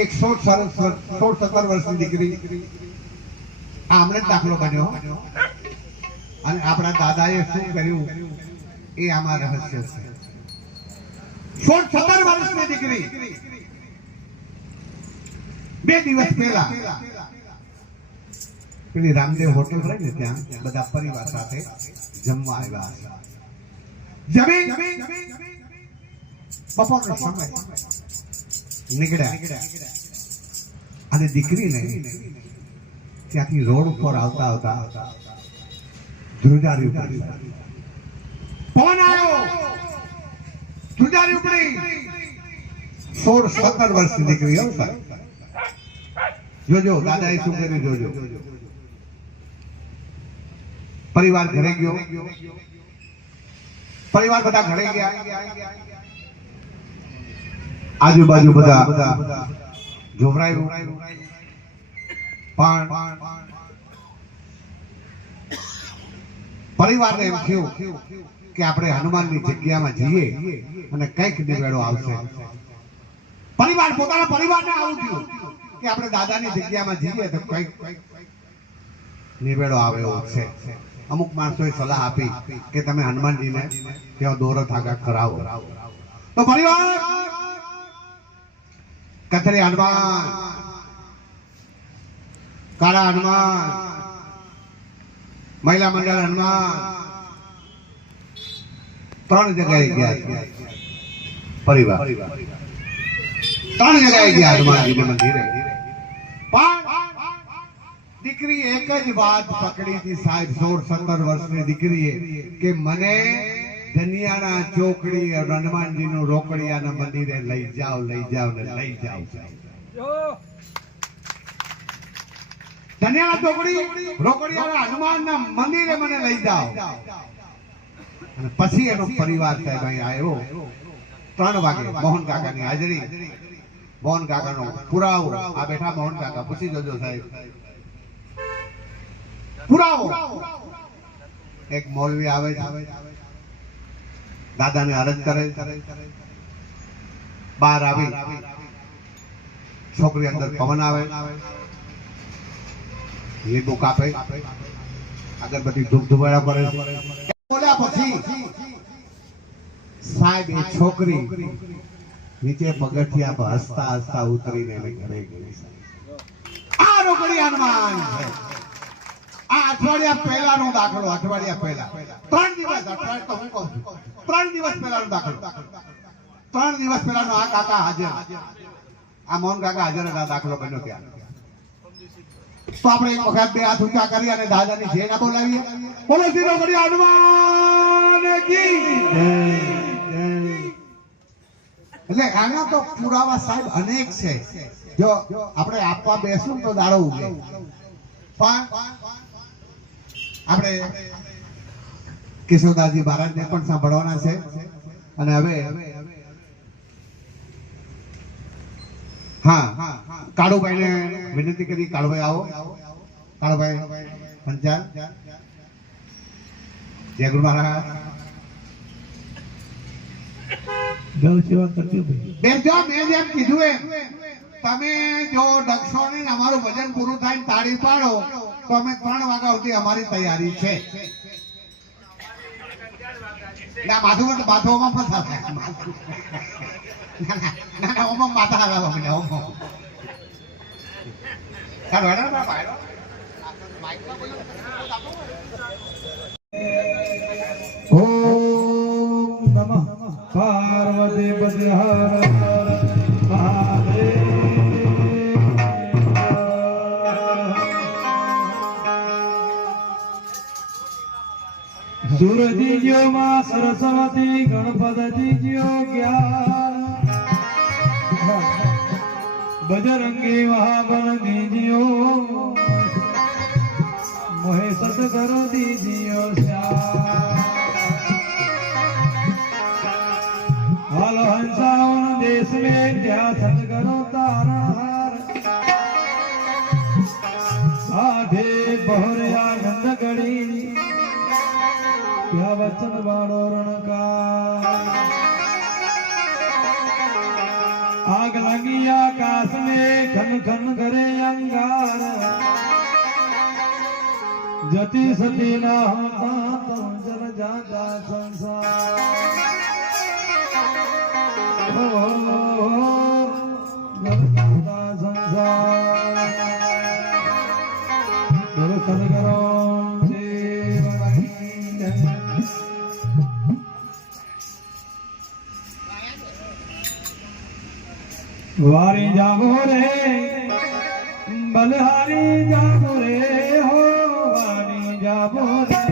એક 16-17 વર્ષની દીકરી આમણે દાખલો બન્યો અને આપણા દાદાએ શું કર્યું એ આમાં રહસ્ય છે. 16-17 વર્ષની દીકરી 2 દિવસ પહેલા પેલી રામદેવ હોટલ રહી ને ત્યાં બધા પરિવાર સાથે જમવા આવ્યા. જમી બપોરનો સમય નીકળ્યા અને દીકરીને ત્યાંથી રોડ ઉપર આવતા આવતા ધ્રુજારી ઉપડી. પવન આવ્યો, ધ્રુજારી ઉપડી. 16-17 વર્ષની દીકરી હો સાહેબ. જોજો દાદાએ શું કર્યું, જોજો. પરિવાર ઘરે ગયો, પરિવાર બધા ઘરે ગયા. આજુબાજુ બધા જોવરાયું પણ પરિવારને એમ થયું કે આપણે હનુમાનની જગ્યામાં જઈએ અને કંઈક નિવેડો આવશે. પરિવાર પોતાના પરિવારને આવું થયું કે આપણે દાદાની જગ્યામાં જઈએ તો કંઈક નિવેડો આવે એવો છે. અમુક માણસોએ સલાહ આપી કે તમે હનુમાનજીને ત્યાં દોરો થાગા કરાવો. તો પરિવાર કથરી હનુમાન, કાળા હનુમાન, મહિલા મંડળ હનુમાન 3 જગ્યાએ ગયા. પરિવાર 3 જગ્યાએ ગયા હનુમાનજીના મંદિરે. પણ દીકરી એક જ વાત પકડી હતી સાહેબ, 16-17 વર્ષની દીકરીએ કે મને ધનિયાના ચોકડી હનુમાનજીનું રોકડિયાના મંદિરે લઈ જાઓ, લઈ જાઓ ને લઈ જાઓ. ધનિયાના ચોકડી રોકડિયાના હનુમાનના મંદિરે મને લઈ જાઓ. અને પછી એનો પરિવાર સાહેબ અહીં આવ્યો. 3 વાગે મોહન કાકાની હાજરી, મોહન કાકાનો પુરાવો. આ બેઠા મોહન કાકા, પૂછી જોજો સાહેબ પુરાવો. એક મૌલવી આવે છે, દાદાને અરજ કરે. બહાર આવી છોકરી અંદર પવન આવે, લીંબુ કાપે, અગરબત્તી ધૂપ ધુમાડા કરે. બોલ્યા પછી સાહેબ એ છોકરી નીચે પગથિયા પર હસતા હસતા ઉતરીને ઘરે ગઈ. આ રોકડી હનુમાન છે. આ અઠવાડિયા પહેલાનો દાખલો, અઠવાડિયા પહેલા 3 દિવસ, અઠવાડિયા તો હું કહું છું 3 દિવસ પહેલાનો દાખલો. 3 દિવસ પહેલાનો આ કાકા હાજર, આ મોહન કાકા હાજર હતા, દાખલો બન્યો ત્યાં. તો આપણે એક વખત 2 હાથ ઊંચા કરી અને દાદાની જય ના બોલાવીએ. બોલો શ્રી રોકડી હનુમાન કી જય. એટલે આના તો પુરાવા સાહેબ અનેક છે. જો આપણે આપવા બેસું તો દાડો ઉગે. પણ આપણે કેશવદાસજી મહારાજને પણ સાંભળવાના છે. અને હવે હા, કાળુભાઈને વિનંતી કરી. કાળુભાઈ આવો. કાળુભાઈ પંચાલ, જય ગુરુ મહારાજ. ગૌ સેવા કરજો ભાઈ. બેસજો. મેં જેમ કીધું એમ તમે જો ડગશો નહીં, અમારું ભજન પૂરું થાય તાળી પાડો તો અમે 3 વાગ્યા સુધી અમારી તૈયારી છે. માથું બાથોમાં ફસા થાય. ના ઓમાં માથા હલાવો મને ઓમો. ચાલો હેડો ના પાડો. ઓમ નમઃ પાર્વતી પતે હર મહાદેવ. સુરજી જ્યો માં સરસ્વતી, ગણપતજી જ્યો જ્ઞાન, બજરંગી મહાબલજી જ્યો, મોહે સતગુરુ દીજ્યો શ્યામ. હાલ હંસાવન દેશ में ત્યાં સતગુરુ તારણહાર, આધે બહર્યા નંદ ગળી, ત્યાં વચન વાળો રણકાર. આગ લાગી भारी आकाश में खन खन करे अंगार जति सती ना होता तो जल जाता संसार जल जाता संसार दर्शन करो देव की जय। वारी जागो रे बलहारी जागो रे हो वारी जागो रे